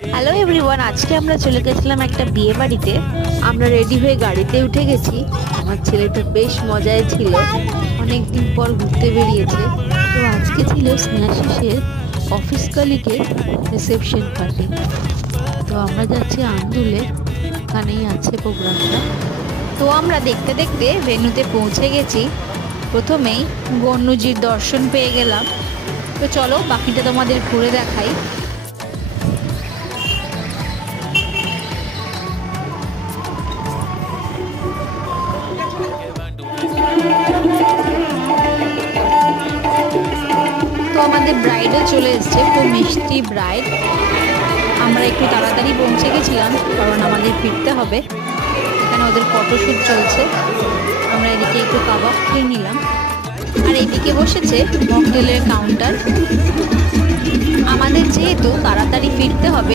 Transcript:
Hello everyone, আজকে আমরা চলে গেছিলাম একটা বিয়ে বাড়িতে। আমরা রেডি হয়ে গাড়িতে উঠে গেছি। আমার ছেলেটা বেশ মজায় ছিল, অনেকদিন পর ঘুরতে বেরিয়েছে। তো আজকে ছিল স্নেহাশিসের অফিস কলিগের রিসেপশন পার্টি। তো আমরা যাচ্ছি আন্দুলে, ওখানেই আছে প্রোগ্রামটা। তো আমরা দেখতে দেখতে ভেন্যুতে পৌঁছে গেছি। প্রথমেই বন্যজির দর্শন পেয়ে গেলাম। তো চলো বাকিটা তোমাদের ঘুরে দেখাই। তো আমাদের ব্রাইডও চলে এসছে, খুব মিষ্টি ব্রাইড। আমরা একটু তাড়াতাড়ি পৌঁছে গেছিলাম কারণ আমাদের ফিরতে হবে। এখানে ওদের ফটোশ্যুট চলছে। আমরা এদিকে একটু কাবাব খেয়ে নিলাম, আর এইদিকে বসেছে মকটেলের কাউন্টার। আমাদের যেহেতু তাড়াতাড়ি ফিরতে হবে